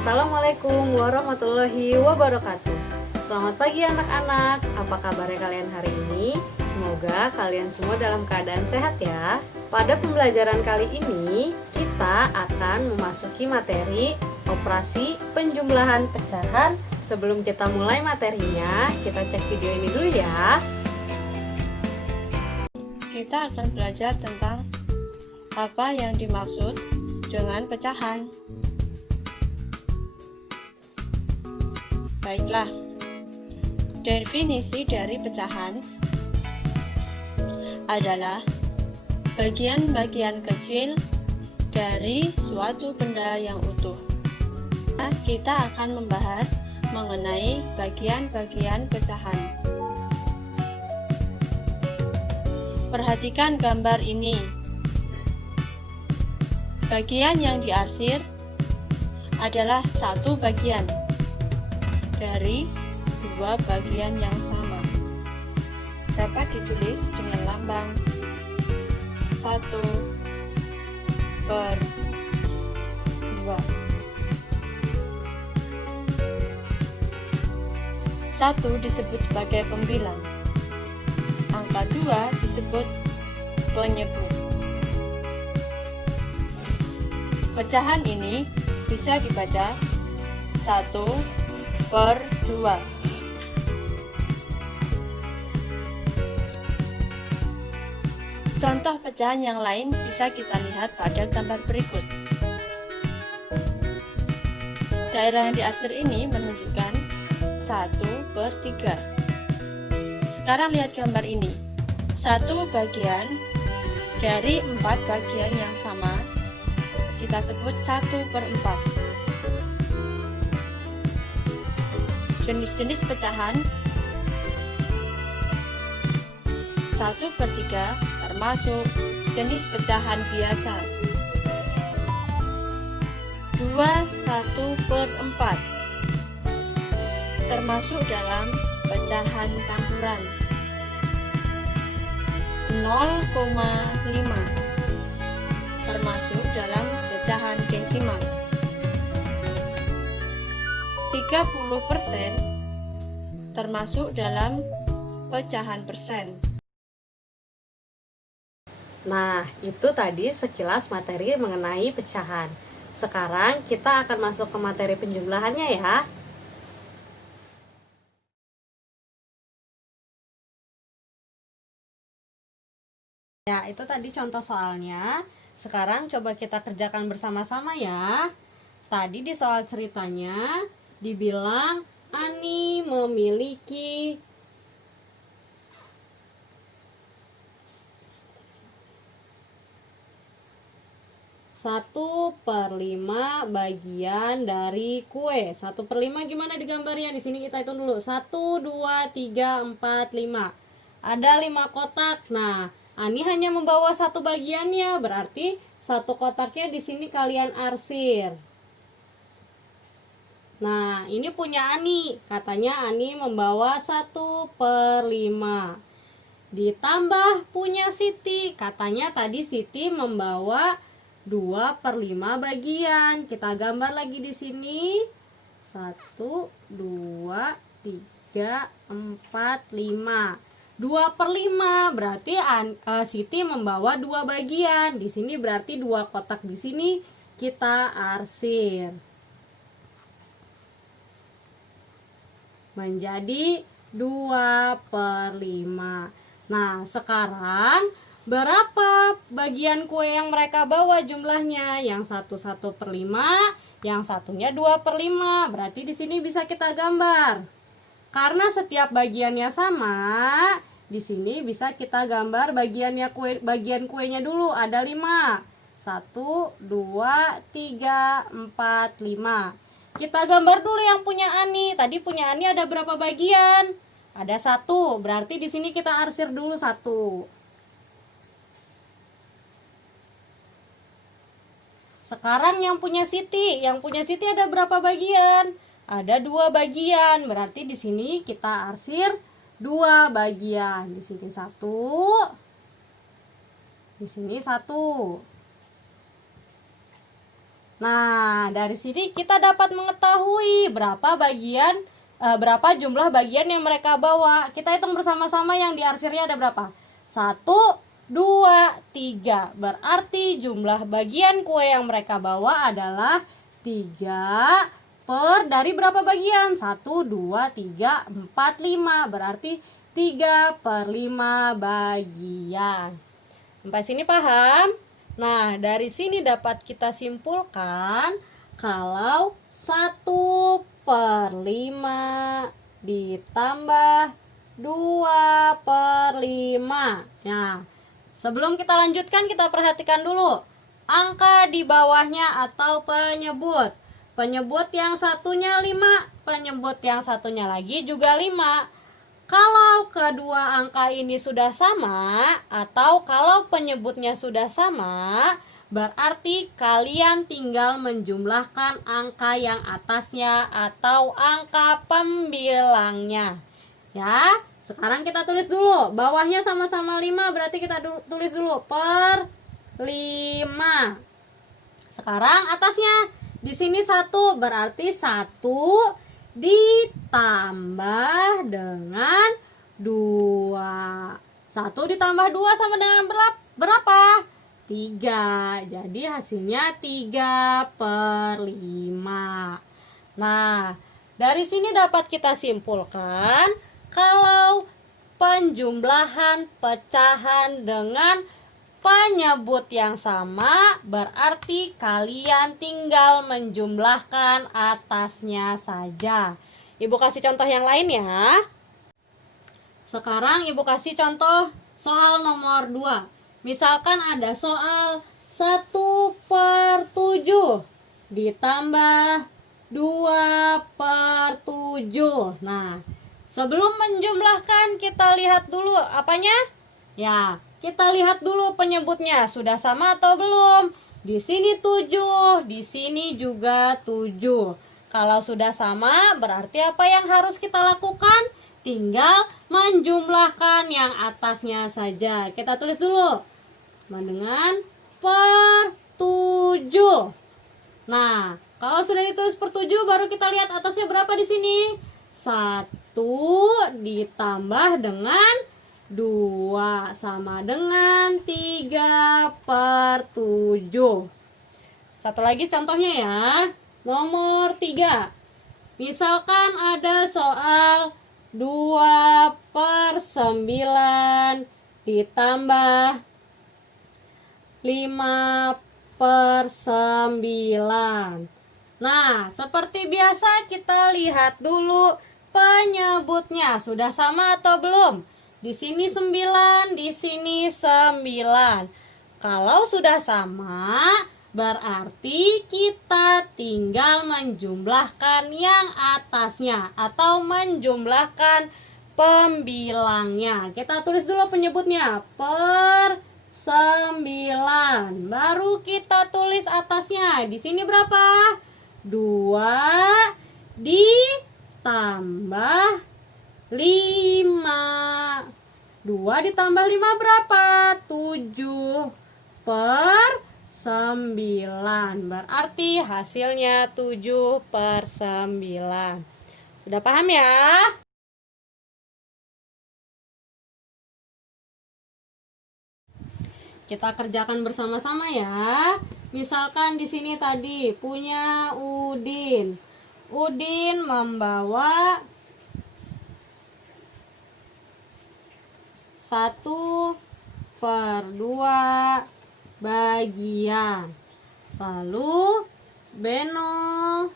Assalamualaikum warahmatullahi wabarakatuh. Selamat pagi anak-anak, apa kabarnya kalian hari ini? Semoga kalian semua dalam keadaan sehat ya. Pada pembelajaran kali ini, kita akan memasuki materi operasi penjumlahan pecahan. Sebelum kita mulai materinya, kita cek video ini dulu ya. Kita akan belajar tentang apa yang dimaksud dengan pecahan. Baiklah, definisi dari pecahan adalah bagian-bagian kecil dari suatu benda yang utuh. Nah, kita akan membahas mengenai bagian-bagian pecahan. Perhatikan gambar ini. Bagian yang diarsir adalah satu bagian dari dua bagian yang sama. Dapat ditulis dengan lambang 1/2. 1 disebut sebagai pembilang. Angka 2 disebut penyebut. Pecahan ini bisa dibaca 1/2. Contoh pecahan yang lain bisa kita lihat pada gambar berikut. Daerah yang diarsir ini menunjukkan 1/3. Sekarang lihat gambar ini. Satu bagian dari 4 bagian yang sama kita sebut 1/4. Jenis-jenis pecahan 1/3 termasuk jenis pecahan biasa. 2/1/4 termasuk dalam pecahan campuran. 0,5 termasuk dalam pecahan desimal. 30% termasuk dalam pecahan persen. Nah, itu tadi sekilas materi mengenai pecahan. Sekarang kita akan masuk ke materi penjumlahannya ya. Ya, itu tadi contoh soalnya. Sekarang coba kita kerjakan bersama-sama ya. Tadi di soal ceritanya dibilang Ani memiliki satu per 5 bagian dari kue. 1/5 gimana digambarnya? Di sini kita hitung dulu. 1, 2, 3, 4, 5. Ada 5 kotak. Nah, Ani hanya membawa satu bagiannya, berarti satu kotaknya di sini kalian arsir. Nah, ini punya Ani. Katanya Ani membawa 1/5. Ditambah punya Siti. Katanya tadi Siti membawa 2/5 bagian. Kita gambar lagi di sini. 1, 2, 3, 4, 5. 2/5 berarti Siti membawa 2 bagian. Di sini berarti 2 kotak di sini kita arsir. Menjadi 2/5. Nah, sekarang berapa bagian kue yang mereka bawa jumlahnya? Yang satu 1/5, yang satunya 2/5. Berarti di sini bisa kita gambar. Karena setiap bagiannya sama, di sini bisa kita gambar bagian kuenya dulu. Ada 5. 1, 2, 3, 4, 5. Kita gambar dulu yang punya Ani. Tadi punya Ani ada berapa bagian? Ada 1. Berarti di sini kita arsir dulu 1. Sekarang yang punya Siti ada berapa bagian? Ada 2 bagian. Berarti di sini kita arsir 2 bagian. Di sini 1. Di sini 1. Nah, dari sini kita dapat mengetahui berapa jumlah bagian yang mereka bawa. Kita hitung bersama-sama yang di arsirnya ada berapa? 1, 2, 3. Berarti jumlah bagian kue yang mereka bawa adalah 3 dari berapa bagian? 1, 2, 3, 4, 5. Berarti 3/5 bagian. Sampai sini paham? Nah, dari sini dapat kita simpulkan kalau 1/5 ditambah 2/5. Nah, sebelum kita lanjutkan, kita perhatikan dulu angka di bawahnya atau penyebut. Penyebut yang satunya 5, penyebut yang satunya lagi juga 5. Kalau kedua angka ini sudah sama atau kalau penyebutnya sudah sama, berarti kalian tinggal menjumlahkan angka yang atasnya atau angka pembilangnya. Ya, sekarang kita tulis dulu. Bawahnya sama-sama 5, berarti kita tulis dulu per 5. Sekarang atasnya di sini 1, berarti 1 ditambah dengan 2. 1 ditambah 2 sama dengan berapa? 3. Jadi hasilnya 3/5. Nah, dari sini dapat kita simpulkan kalau penjumlahan pecahan dengan penyebut yang sama, berarti kalian tinggal menjumlahkan atasnya saja. Ibu kasih contoh yang lain ya. Sekarang Ibu kasih contoh soal nomor 2. Misalkan ada soal 1/7 ditambah 2/7. Nah, sebelum menjumlahkan kita lihat dulu apanya? Ya, kita lihat dulu penyebutnya sudah sama atau belum. Di sini 7, di sini juga 7. Kalau sudah sama, berarti apa yang harus kita lakukan? Tinggal menjumlahkan yang atasnya saja. Kita tulis dulu. Dengan per 7. Nah, kalau sudah ditulis per 7, baru kita lihat atasnya berapa di sini? 1 ditambah dengan 2 sama dengan 3/7. Satu lagi contohnya ya. Nomor 3. Misalkan ada soal 2/9 ditambah 5/9. Nah, seperti biasa kita lihat dulu penyebutnya sudah sama atau belum. Di sini 9, di sini 9. Kalau sudah sama, berarti kita tinggal menjumlahkan yang atasnya atau menjumlahkan pembilangnya. Kita tulis dulu penyebutnya per 9. Baru kita tulis atasnya. Di sini berapa? 2 ditambah 5. 2 ditambah 5 berapa? 7/9. Berarti hasilnya 7/9. Sudah paham ya? Kita kerjakan bersama-sama ya. Misalkan di sini tadi punya Udin. Udin membawa 1/2 bagian. Lalu Beno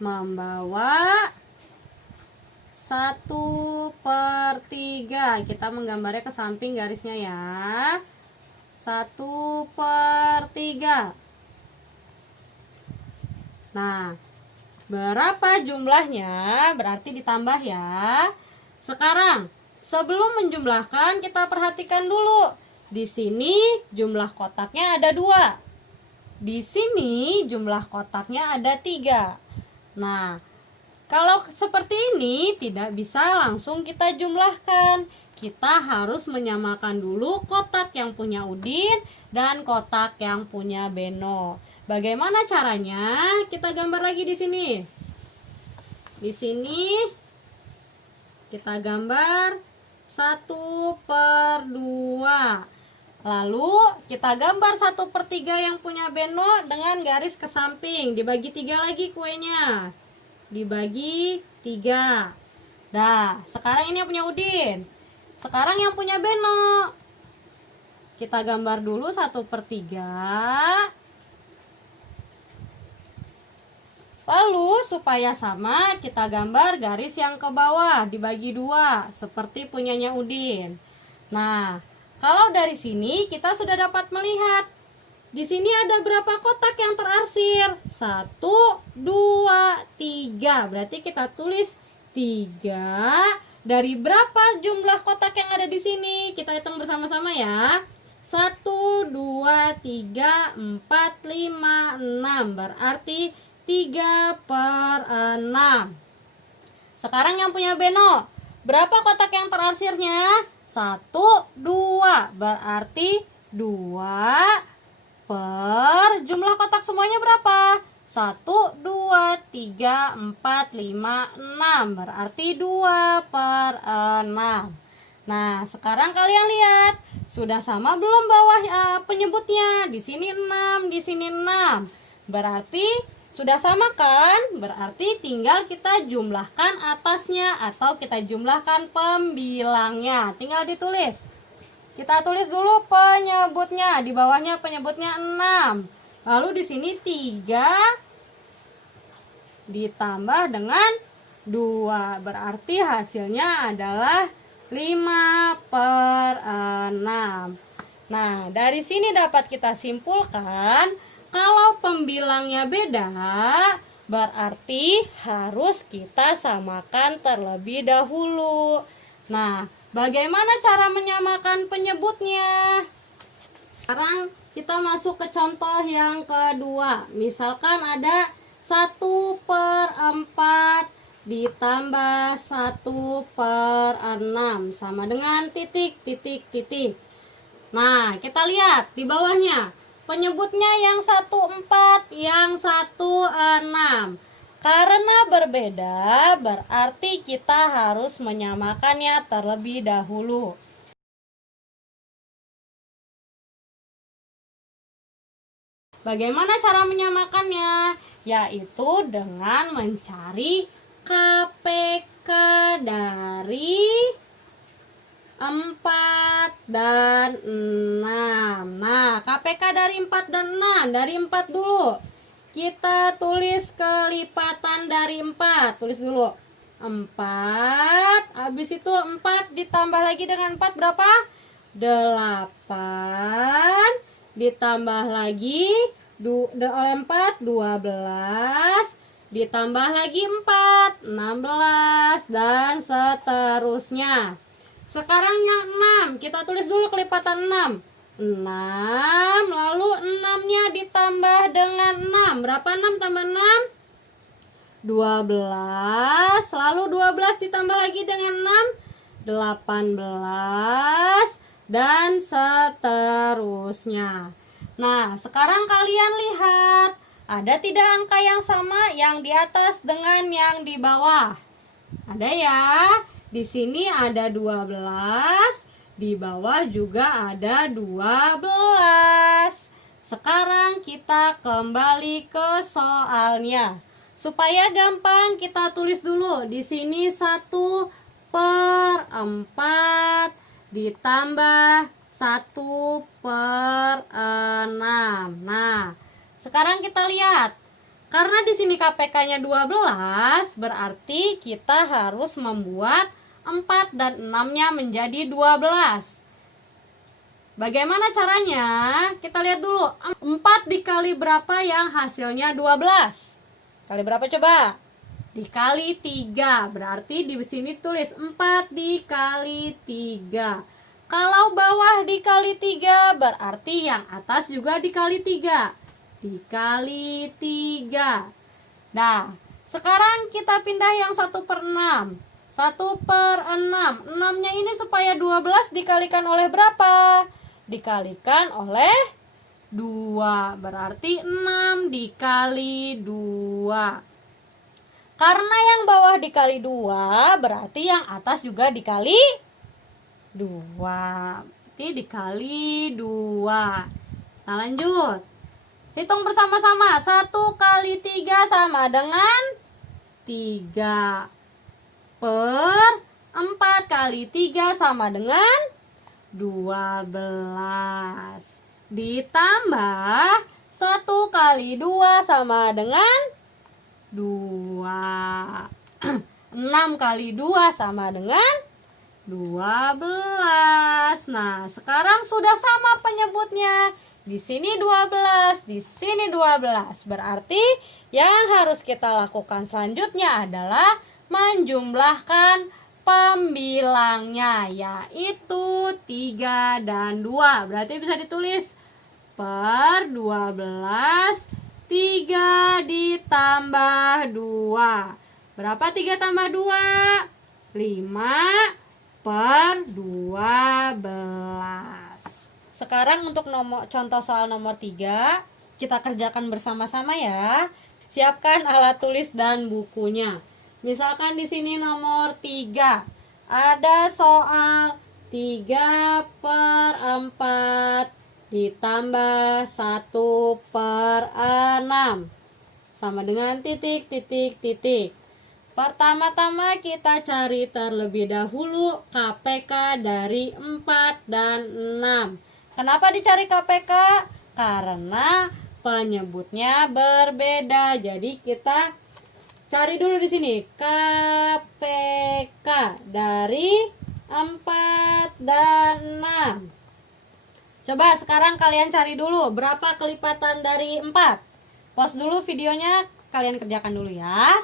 membawa 1/3. Kita menggambarnya ke samping garisnya ya. 1/3. Nah, berapa jumlahnya? Berarti ditambah ya. Sekarang sebelum menjumlahkan, kita perhatikan dulu. Di sini jumlah kotaknya ada 2. Di sini jumlah kotaknya ada 3. Nah, kalau seperti ini tidak bisa langsung kita jumlahkan. Kita harus menyamakan dulu kotak yang punya Udin dan kotak yang punya Beno. Bagaimana caranya? Kita gambar lagi di sini. Di sini kita gambar 1/2. Lalu kita gambar 1/3 yang punya Beno dengan garis ke samping. Dibagi 3 lagi kuenya. Dibagi 3. Nah, sekarang ini yang punya Udin. Sekarang yang punya Beno. Kita gambar dulu 1/3. Lalu supaya sama, kita gambar garis yang ke bawah dibagi 2 seperti punyanya Udin. Nah, kalau dari sini kita sudah dapat melihat di sini ada berapa kotak yang terarsir? 1, 2, 3. Berarti kita tulis 3 dari berapa jumlah kotak yang ada di sini? Kita hitung bersama-sama ya. 1, 2, 3, 4, 5, 6. Berarti 3/6. Sekarang yang punya Beno, berapa kotak yang terarsirnya? 1, 2. Berarti 2 per jumlah kotak semuanya berapa? 1, 2, 3, 4, 5, 6. Berarti 2/6. Nah, sekarang kalian lihat, sudah sama belum bawah penyebutnya? Di sini 6, di sini 6. Berarti sudah sama kan? Berarti tinggal kita jumlahkan atasnya atau kita jumlahkan pembilangnya. Tinggal ditulis. Kita tulis dulu penyebutnya. Di bawahnya penyebutnya 6. Lalu di sini 3 ditambah dengan 2. Berarti hasilnya adalah 5/6. Nah, dari sini dapat kita simpulkan kalau pembilangnya beda, berarti harus kita samakan terlebih dahulu. Nah, bagaimana cara menyamakan penyebutnya? Sekarang kita masuk ke contoh yang kedua. Misalkan ada 1/4 ditambah 1/6 sama dengan titik, titik, titik. Nah, kita lihat di bawahnya. Penyebutnya yang 1/4, yang 1/6. Karena berbeda, berarti kita harus menyamakannya terlebih dahulu. Bagaimana cara menyamakannya? Yaitu dengan mencari KPK dari 4 dan 6. Nah, KPK dari 4 dan 6. Dari 4 dulu. Kita tulis kelipatan dari 4. Tulis dulu. 4. Habis itu 4 ditambah lagi dengan 4 berapa? 8. Ditambah lagi oleh 4, 12. Ditambah lagi 4, 16. Dan seterusnya. Sekarang yang 6, kita tulis dulu kelipatan 6. 6, lalu 6-nya ditambah dengan 6. Berapa 6 tambah 6? 12. Lalu 12 ditambah lagi dengan 6, 18. Dan seterusnya. Nah, sekarang kalian lihat, ada tidak angka yang sama yang di atas dengan yang di bawah? Ada ya? Di sini ada 12, di bawah juga ada 12. Sekarang kita kembali ke soalnya. Supaya gampang kita tulis dulu. Di sini 1/4 ditambah 1/6. Nah, sekarang kita lihat. Karena di sini KPK-nya 12, berarti kita harus membuat 4 dan 6-nya menjadi 12. Bagaimana caranya? Kita lihat dulu. 4 dikali berapa yang hasilnya 12? Kali berapa coba? Dikali 3. Berarti di sini tulis 4 dikali 3. Kalau bawah dikali 3, berarti yang atas juga dikali 3. Dikali 3. Nah, sekarang kita pindah yang 1/6. 1/6. 6-nya ini supaya 12 dikalikan oleh berapa? Dikalikan oleh 2. Berarti 6 dikali 2. Karena yang bawah dikali 2, berarti yang atas juga dikali 2. Berarti dikali 2. Nah, lanjut. Hitung bersama-sama. 1 kali 3 sama dengan 3. Per 4 kali 3 sama dengan 12. Ditambah 1 kali 2 sama dengan 2. 6 kali 2 sama dengan 12. Nah, sekarang sudah sama penyebutnya. Di sini 12, di sini 12. Berarti yang harus kita lakukan selanjutnya adalah menjumlahkan pembilangnya, yaitu 3 dan 2. Berarti bisa ditulis per 12, 3 ditambah 2. Berapa 3 tambah 2? 5 per 12. Sekarang untuk contoh soal nomor 3, kita kerjakan bersama-sama ya. Siapkan alat tulis dan bukunya. Misalkan di sini nomor 3. Ada soal 3 per 4 ditambah 1 per 6 sama dengan titik, titik, titik. Pertama-tama kita cari terlebih dahulu KPK dari 4 dan 6. Kenapa dicari KPK? Karena penyebutnya berbeda. Jadi kita cari dulu di sini KPK dari 4 dan 6. Coba sekarang kalian cari dulu berapa kelipatan dari 4. Pause dulu videonya, kalian kerjakan dulu ya.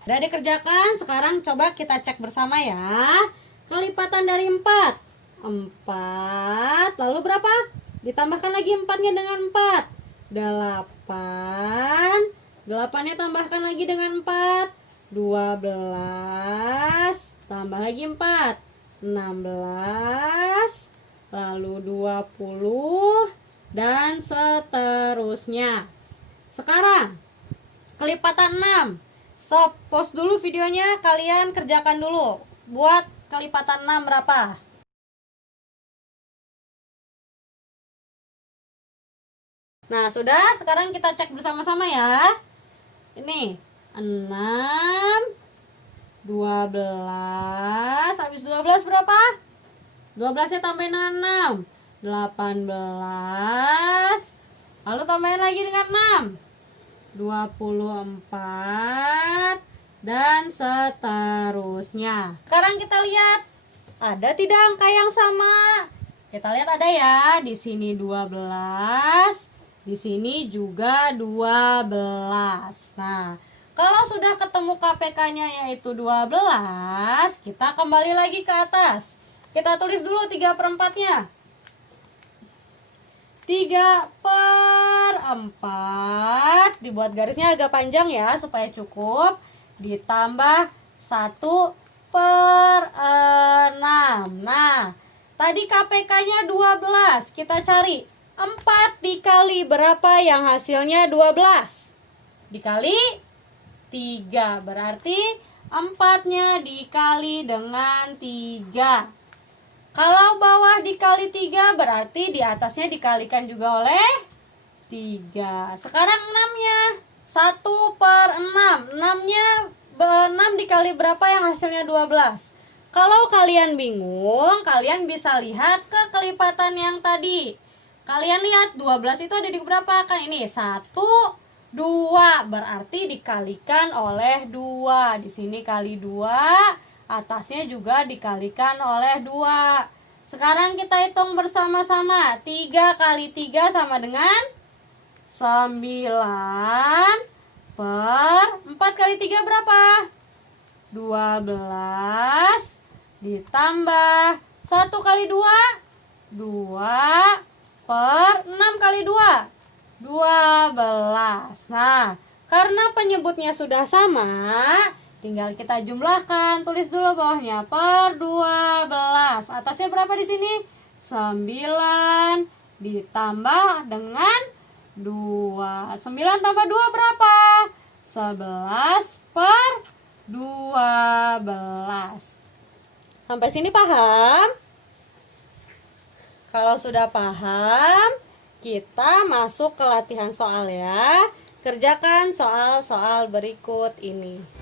Sudah dikerjakan, sekarang coba kita cek bersama ya. Kelipatan dari 4. 4, lalu berapa? Ditambahkan lagi 4-nya dengan 4. 8. 8-nya tambahkan lagi dengan 4. 12. Tambah lagi 4, 16, lalu 20, dan seterusnya. Sekarang, kelipatan 6. Stop, pause dulu videonya, kalian kerjakan dulu. Buat kelipatan 6 berapa? Nah, sudah, sekarang kita cek bersama-sama ya. Ini, 6, 12, habis 12 berapa? 12-nya tambahin 6, 18, lalu tambahin lagi dengan 6, 24, dan seterusnya. Sekarang kita lihat, ada tidak angka yang sama? Kita lihat ada ya, di sini 12, di sini juga 12. Nah, kalau sudah ketemu KPK-nya yaitu 12, kita kembali lagi ke atas. Kita tulis dulu 3 per 4-nya. 3 per 4, dibuat garisnya agak panjang ya supaya cukup. Ditambah 1 per 6. Nah, tadi KPK-nya 12. Kita cari 4 dikali berapa yang hasilnya 12? Dikali 3, berarti 4-nya dikali dengan 3. Kalau bawah dikali 3, berarti di atasnya dikalikan juga oleh 3. Sekarang 6-nya, 1 per 6. 6-nya 6 dikali berapa yang hasilnya 12? Kalau kalian bingung, kalian bisa lihat ke kelipatan yang tadi. Kalian lihat 12 itu ada di berapa? Kan ini 1, 2, berarti dikalikan oleh 2. Di sini kali 2, atasnya juga dikalikan oleh 2. Sekarang kita hitung bersama-sama. 3 kali 3 sama dengan 9. Per 4 kali 3 berapa? 12. Ditambah 1 kali 2, 2. Per 6 kali 2, 12. Nah, karena penyebutnya sudah sama, Tinggal kita jumlahkan, tulis dulu bawahnya per 12. Atasnya berapa di sini? 9 ditambah dengan 2. 9 tambah 2 berapa? 11 per 12. Sampai sini paham? Kalau sudah paham, kita masuk ke latihan soal ya. Kerjakan soal-soal berikut ini.